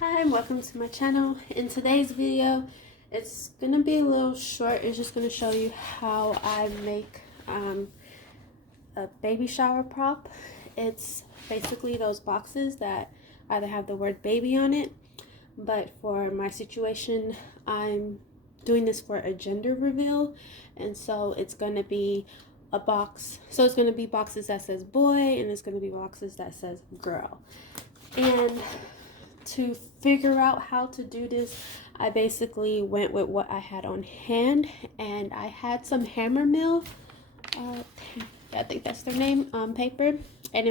Hi and welcome to my channel. In today's video, it's gonna be a little short. It's just gonna show you how I make a baby shower prop. It's basically those boxes that either have the word baby on it, but for my situation, I'm doing this for a gender reveal, and so it's gonna be a box. So it's gonna be boxes that says boy, and it's gonna be boxes that says girl. And to figure out how to do this, I basically went with what I had on hand, and I had some hammer mill, I think that's their name, paper, and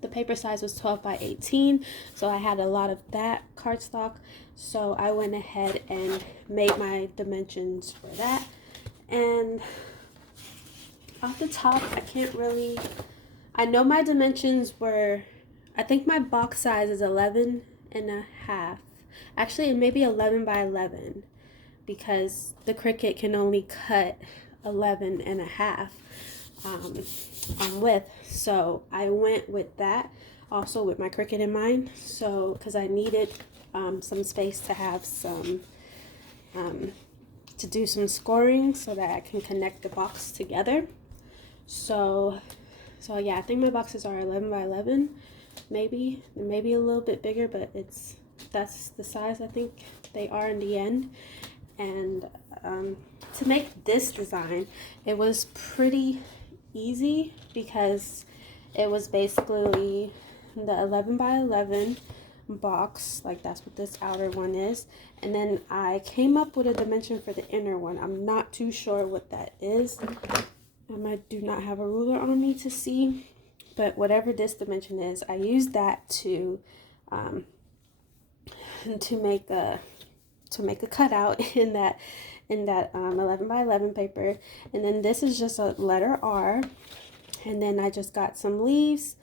the paper size was 12 by 18, so I had a lot of that cardstock, so I went ahead and made my dimensions for that. And off the top, I know my dimensions were, I think my box size is 11 and a half. Actually, it may be 11 by 11 because the Cricut can only cut 11 and a half on width. So I went with that, also with my Cricut in mind. So, because I needed some space to have some, to do some scoring so that I can connect the box together. So yeah, I think my boxes are 11 by 11. Maybe a little bit bigger, but that's the size I think they are in the end. And to make this design, it was pretty easy because it was basically the 11 by 11 box, like that's what this outer one is, and then I came up with a dimension for the inner one. I'm not too sure what that is. I do not have a ruler on me to see, but whatever this dimension is, I used that to make a cutout in that 11 by 11 paper. And then this is just a letter R, and then I just got some leaves,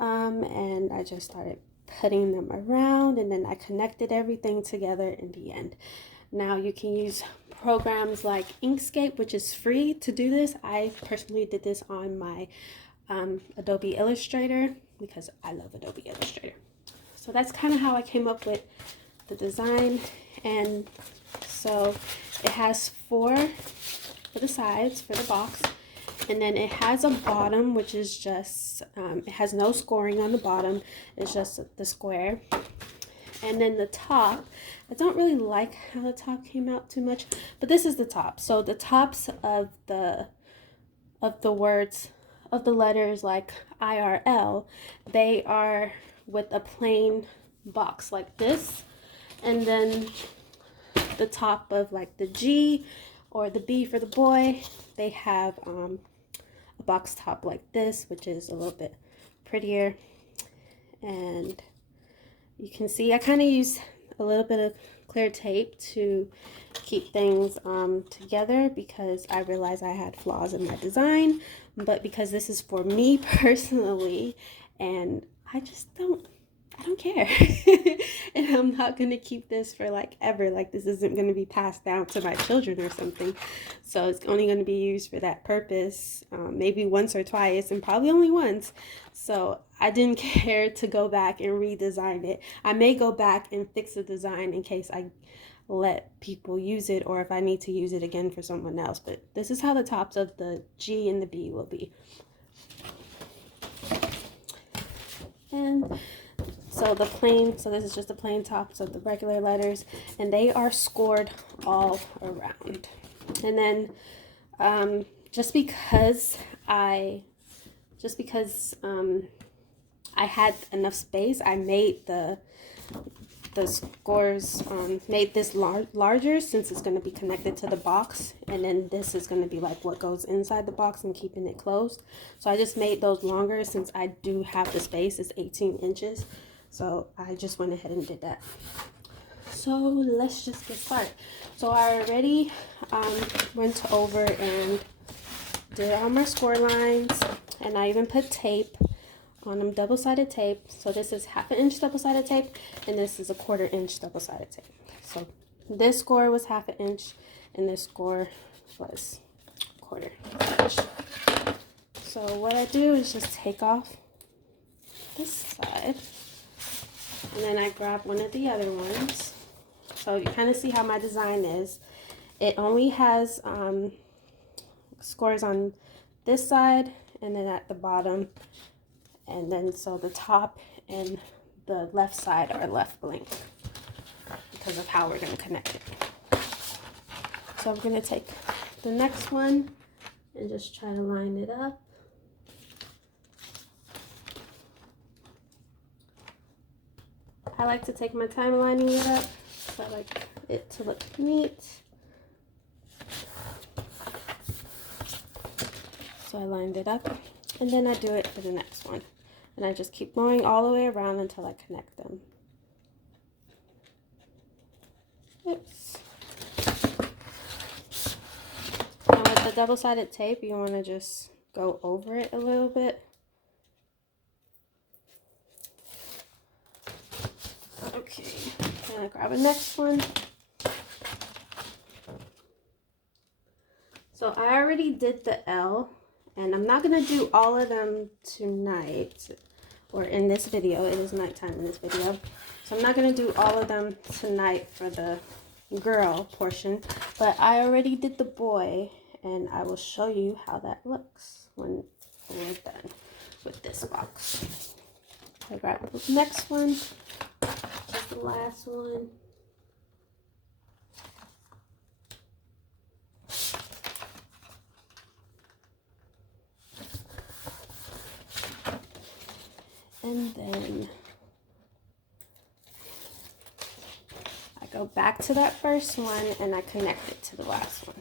and I just started putting them around, and then I connected everything together in the end. Now you can use programs like Inkscape, which is free to do this. I personally did this on my Adobe Illustrator because I love Adobe Illustrator. So that's kind of how I came up with the design. And so it has 4 for the sides for the box, and then it has a bottom, which is just it has no scoring on the bottom. It's just the square. And then the top, I don't really like how the top came out too much, but this is the top. So the tops of the words, of the letters like IRL, they are with a plain box like this. And then the top of like the G or the B for the boy, they have a box top like this, which is a little bit prettier. And you can see I kind of used a little bit of clear tape to keep things together because I realized I had flaws in my design, but because this is for me personally, and I don't care. And I'm not going to keep this for like ever. Like, this isn't going to be passed down to my children or something. So it's only going to be used for that purpose, maybe once or twice, and probably only once. So I didn't care to go back and redesign it. I may go back and fix the design in case I let people use it, or if I need to use it again for someone else. But this is how the tops of the G and the B will be. And so this is just the plain tops of the regular letters, and they are scored all around. And then just because I had enough space, I made the scores, made this larger since it's going to be connected to the box, and then this is going to be like what goes inside the box and keeping it closed. So I just made those longer since I do have the space. It's 18 inches. So I just went ahead and did that. So let's just get started. So I already went over and did all my score lines, and I even put tape on them, double-sided tape. So this is 1/2 inch double-sided tape, and this is 1/4 inch double-sided tape. So this score was 1/2 inch, and this score was 1/4 inch. So what I do is just take off this side, And then I grab one of the other ones. So you kind of see how my design is. It only has scores on this side and then at the bottom. And then so the top and the left side are left blank because of how we're going to connect it. So I'm going to take the next one and just try to line it up. I like to take my time lining it up, so I like it to look neat. So I lined it up, and then I do it for the next one. And I just keep going all the way around until I connect them. Oops. Now with the double-sided tape, you want to just go over it a little bit. Okay, I'm gonna grab a next one. So I already did the L, and I'm not gonna do all of them tonight or in this video. It is nighttime in this video, so I'm not gonna do all of them tonight for the girl portion, but I already did the boy, and I will show you how that looks when we're done with this box. I grab the next one. Just the last one. And then I go back to that first one and I connect it to the last one.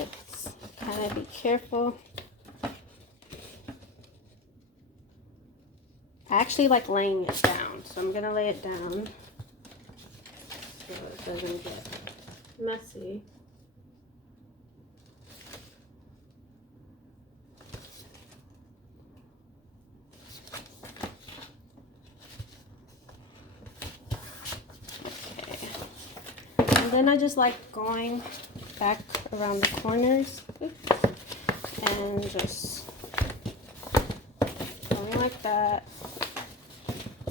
Oops. Kind of be careful. I actually like laying it down, so I'm going to lay it down so it doesn't get messy. Okay. And then I just like going back around the corners. Oops, and just going like that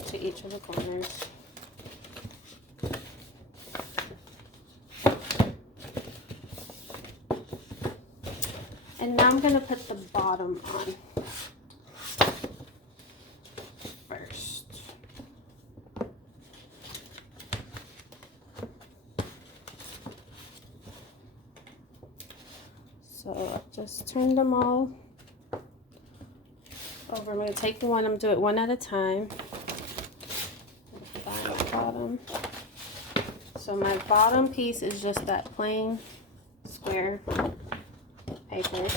to each of the corners. And now I'm going to put the bottom on first. So I'll just turn them all over. I'm going to take the one, I'm going to do it one at a time. Find the bottom. So my bottom piece is just that plain square paper.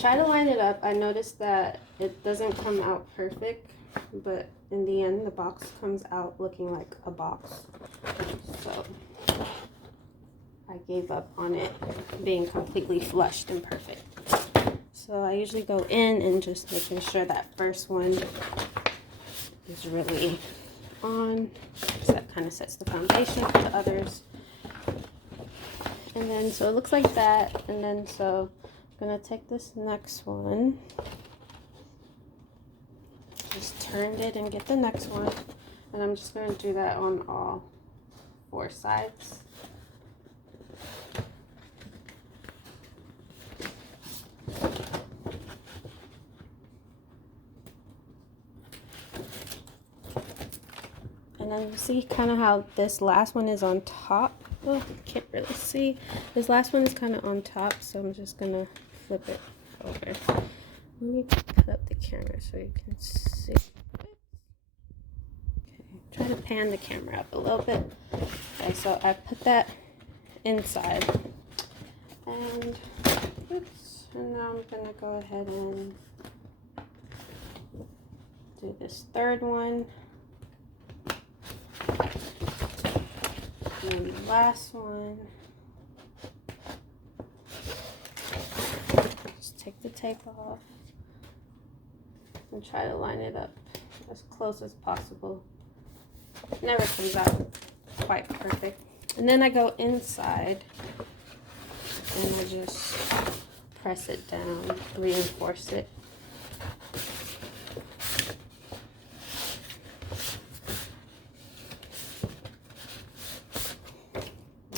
Try to line it up. I noticed that it doesn't come out perfect, but in the end the box comes out looking like a box. So I gave up on it being completely flushed and perfect. So I usually go in and just making sure that first one is really on. So that kind of sets the foundation for the others. And then so it looks like that. And then so I'm going to take this next one. Just turned it and get the next one. And I'm just going to do that on all 4 sides. And then you see kind of how this last one is on top. Oh, can't really see. This last one is kind of on top, so I'm just going to flip it over. Let me put up the camera so you can see. Okay, try to pan the camera up a little bit. Okay, so I put that inside. And oops, and now I'm going to go ahead and do this third one. And the last one. Just take the tape off and try to line it up as close as possible. It never comes out quite perfect. And then I go inside and I just press it down, reinforce it.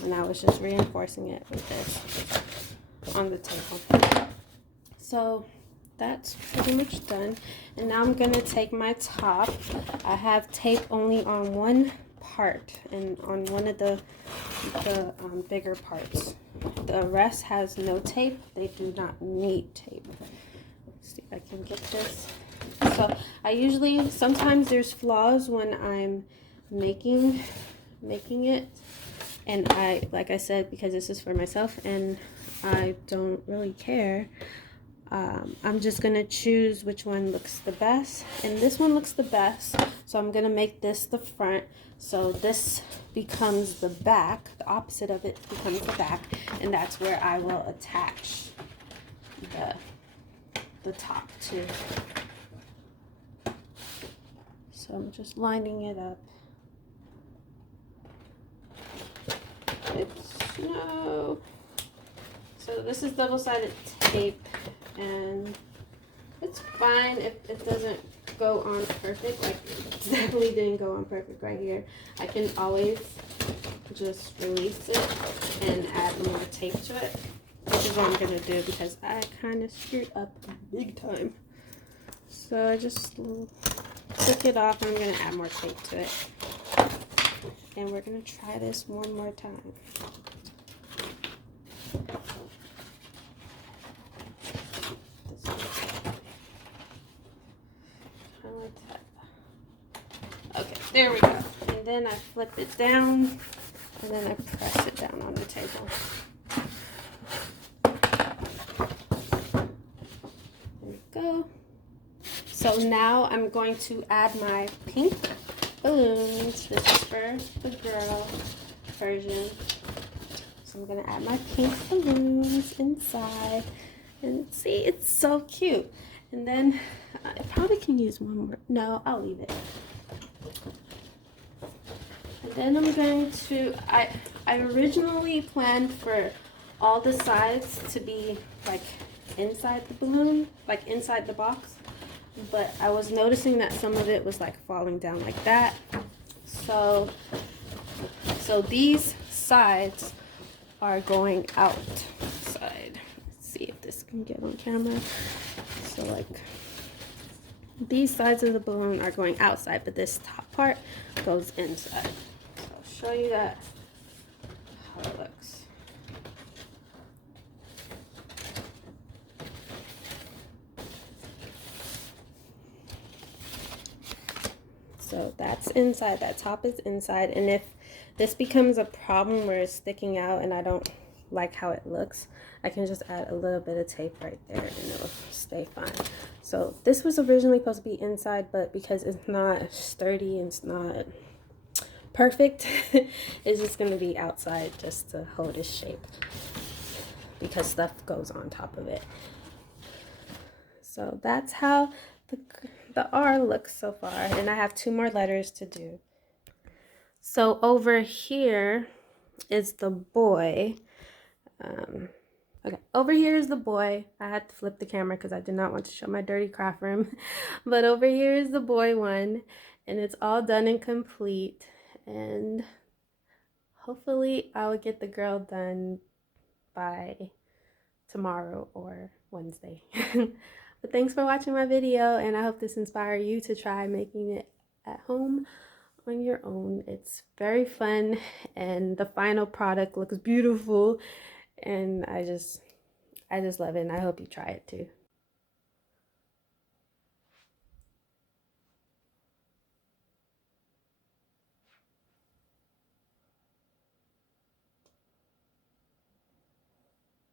And I was just reinforcing it with this on the table. So that's pretty much done. And now I'm gonna take my top. I have tape only on one part and on one of the bigger parts. The rest has no tape. They do not need tape. Let's see if I can get this. So I usually, sometimes there's flaws when I'm making it, and like I said, because this is for myself and I don't really care, I'm just gonna choose which one looks the best, and this one looks the best, so I'm gonna make this the front, so this becomes the back, the opposite of it becomes the back, and that's where I will attach the top to. So I'm just lining it up. Oops, no. So this is double-sided tape, and it's fine if it doesn't go on perfect. Like, it definitely didn't go on perfect right here. I can always just release it and add more tape to it, which is what I'm gonna do because I kind of screwed up big time. So I just took it off, and I'm gonna add more tape to it. And we're gonna try this one more time. Okay, there we go. And then I flip it down, and then I press it down on the table. There we go. So now I'm going to add my pink balloons. This is for the girl version. So I'm gonna add my pink balloons inside. And see, it's so cute. And then I probably can use one more. No, I'll leave it. And then I'm going to, I originally planned for all the sides to be like inside the balloon, like inside the box. But I was noticing that some of it was like falling down like that. So these sides are going outside. Let's see if this can get on camera. So like these sides of the balloon are going outside, but this top part goes inside. So I'll show you that, how it looks. So that's inside, that top is inside, and if this becomes a problem where it's sticking out and I don't like how it looks, I can just add a little bit of tape right there and it'll stay fine. So this was originally supposed to be inside, but because it's not sturdy and it's not perfect, it's just going to be outside just to hold its shape because stuff goes on top of it. So that's how the R looks so far, and I have 2 more letters to do. So over here is the boy. Okay, over here is the boy. I had to flip the camera because I did not want to show my dirty craft room. But over here is the boy one, and it's all done and complete. And hopefully I will get the girl done by tomorrow or Wednesday. But thanks for watching my video, and I hope this inspires you to try making it at home on your own. It's very fun, and the final product looks beautiful, and I just love it, and I hope you try it too.